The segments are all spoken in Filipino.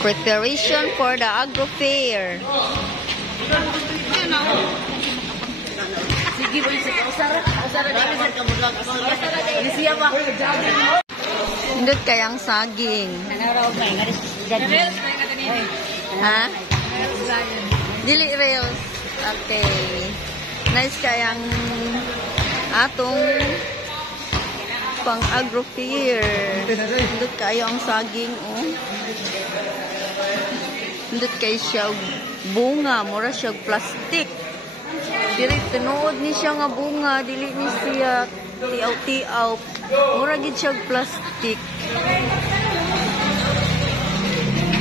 Preparation for the agro fair. Indot kayang saging. Ha? Dili reels. Okay. Nice kayang atong pang agro fair. Indot kayo ang saging. Oh. Indot kayo siya bunga. Mura siya plastic. Dili tinuod ni siya nga bunga. Dili ni siya tiaw-tiaw. Mura gid siya plastic.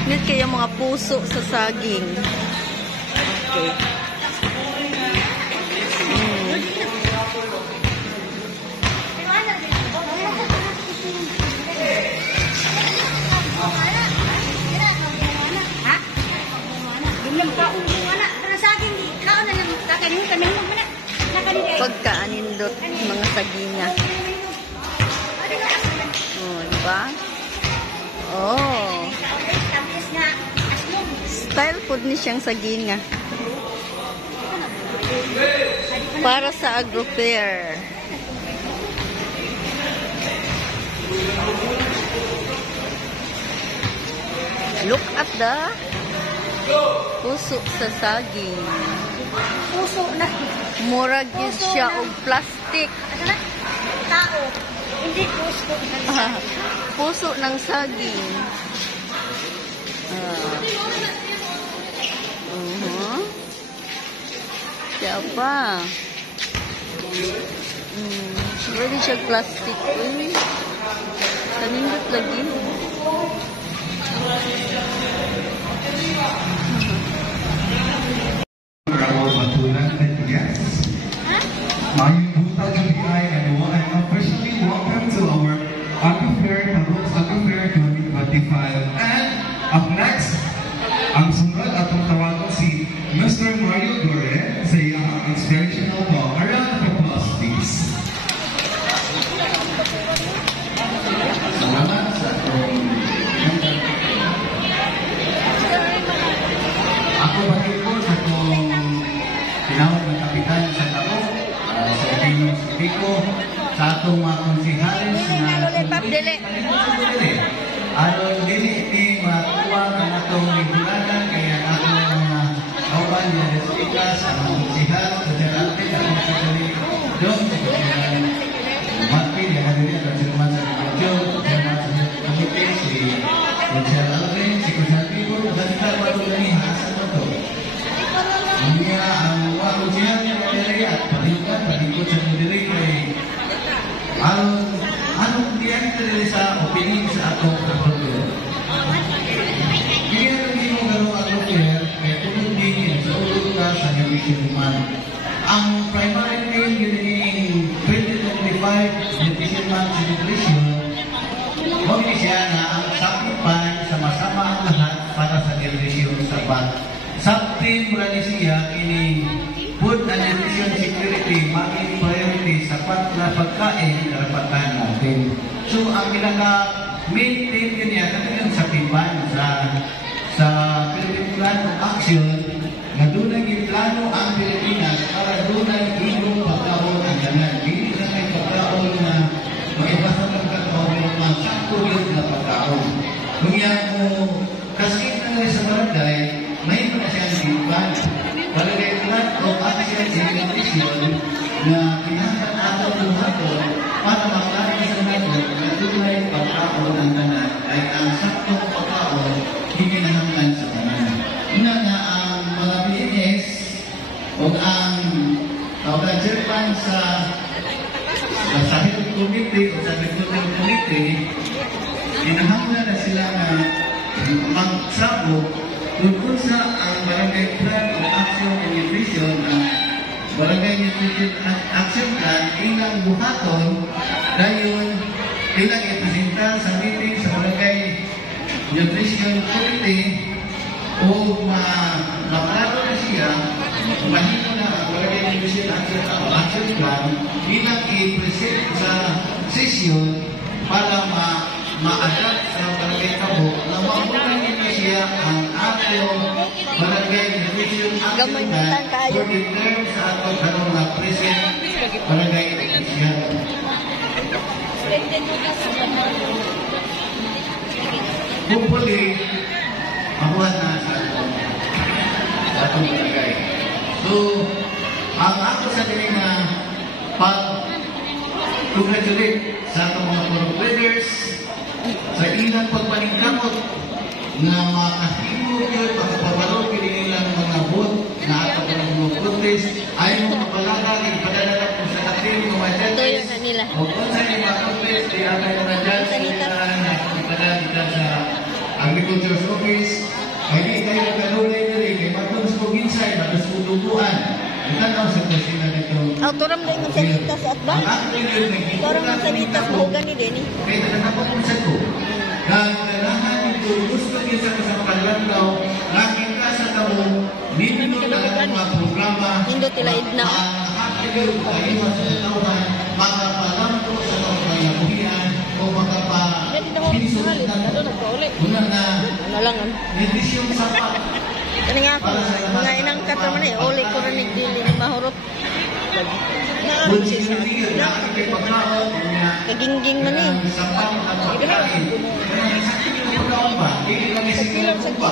Indot kayo mga puso sa saging. Okay. Pagkaanindot mga saginga. Oh, diba? Oh. Style food ni siyang saginga. Para sa agro fair. Look at the puso sa saging. Puso na. Mura gyud siya og plastic. Tao. Hindi puso. Puso ng saging. Siapa? Mura siya plastic. Uy. Kanindot lagi. Mayong buntag ng BI and officially welcome to our Agro Fair, Tabox Agro Fair 2025. And up next, ang sunod atong tawagan si Mr. Mario Gore sa iyang inspirational talk. A round of applause, please. Salamat sa atong ako bakit po sa itong tinawag ng kapitan sa Tabox. Biko sa atong mga konsihalis na aron dili ni matuwa ang atong lingkuranan kaya atong mga kauban niya respeto sa mga konsihal sa Jalate at mga kasali doon Martin, yang hadir adalah Jerman sa Joe, Jerman sa Komite, si Kunsel Alvin, si Kunsel Tibur, dan kita baru ini hasil itu. Ini ang mga kunsihal niya dari at panikot sa diri kay anong diyan diri sa opinion sa atong portfolio. Kaya rin mo garo atong fair kay tulong din sa ulo ka sa division man. Ang primary theme yun 2025 division man celebration huwag siya na ang sakipan sama-sama ang lahat para sa division sa bat. Sabtin mula ni siya ini food and nutrition security maging priority sa pagkain karapatan natin. So ang pinaka-main theme niya katulad sa tipan sa Philippine Plan of Action na dunay giplano ang Pilipinas para dunay ilong pagkaon ang tanan. Hindi na may pagkaon na maibasa ng pagkaon ng sakto yun na pagkaon. Kung yan mo kasi na sa barangay, may mga siyang gipan. Palagay plan of action in nutrition na kinahanglan atong luhaton para makain sa natin na tunay pagkaon ang tanan ay ang saktong pagkaon hinahanglan sa tanan. Una na ang mga PNS o ang Jerman sa Health Committee o sa Agricultural Committee, hinahanglan na sila na magsabot tungkol sa ang Barangay Plan of Action and Nutrition ang Barangay Nutrition Action Plan ilang buhaton dayon ilang ipresenta sa meeting sa Barangay Nutrition Committee o maklaro na siya mahino na ang Barangay Nutrition Action Plan ilang ipresent sa session para ma-adapt sa Barangay Tabo na maunang niya siya ang atong barangay nutrition Gamay action na plan kayo. for the term sa atong karong na present barangay nutrition. Hopefully, makuha na sa atong barangay. So, ang ako sa dili nga pag-congratulate sa atong mga forum leaders sa ilang pagpaningkamot na makahimo yun, makapabalo kinilang mga bot na ato pa ng mga protest ay mga palagag, ipadadala po sa kating mga Tuyo judges na nila. o kung sa mga protest, di agay mga judges na ipadadala sa Agriculture's Office ay di kayo kanulay nila kay matong sa probinsay, matong sa utubuan itanaw sa presina nito. Autoram na yung sanitas at ba? Autoram ng sanitas, mahugan ni Denny. Kaya nagkakapunsa ko. Dahil kailangan ito, gusto niya sa kasang kalandaw, laging ka sa tao, nindot na ang mga programa, Nindot tila idna. makakapiliw kayo sa tauhan, makapalampo sa pangyabuhian, o makapakinsulitan. Una na, Ano lang ang. netisyong sapat. Kani nga ako, mga inang kataman eh, uli ko rin nagdili ni mahurot. Kung sinunigil, nakakipay pagkaon, Kagingging man eh. sapat at pagkain. Kaya sa akin yung pagkaon ba, hindi kami sinulang ba?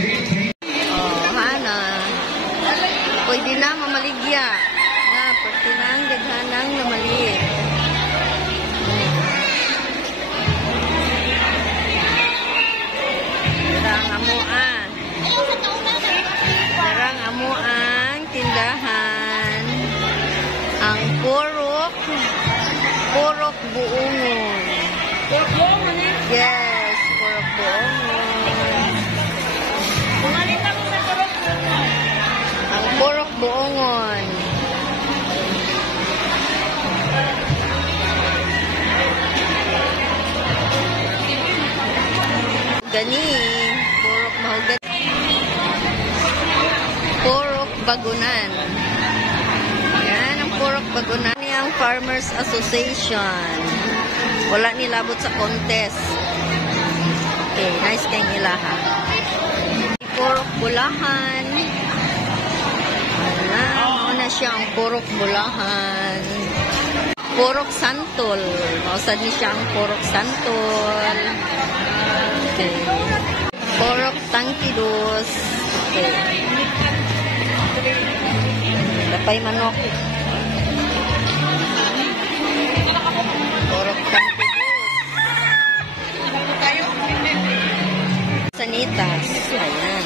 Oh, hana. Pwede na mamaligya. Na, pwede na ang gaghanang na maliit. Darang amuan. Darang amuan, tindahan. Ang purok buongon. Purok buongon eh. Yes, purok buongon. Kumalit ako sa purok buongon. Ang purok buongon. Gani, purok mahogani. Purok bagunan. Yan ang purok bagunan. Yan ang Farmers Association. Wala nilabot sa contest. Okay, nice kayong ilaha. Purok Bulahan. Ano siya ang Purok Bulahan. Purok Santol. Mausad ni siya ang Purok Santol. Okay. Purok Tangkidos. Okay. Lapay manok. Purok Tangkidos. Sanitas. Ayan.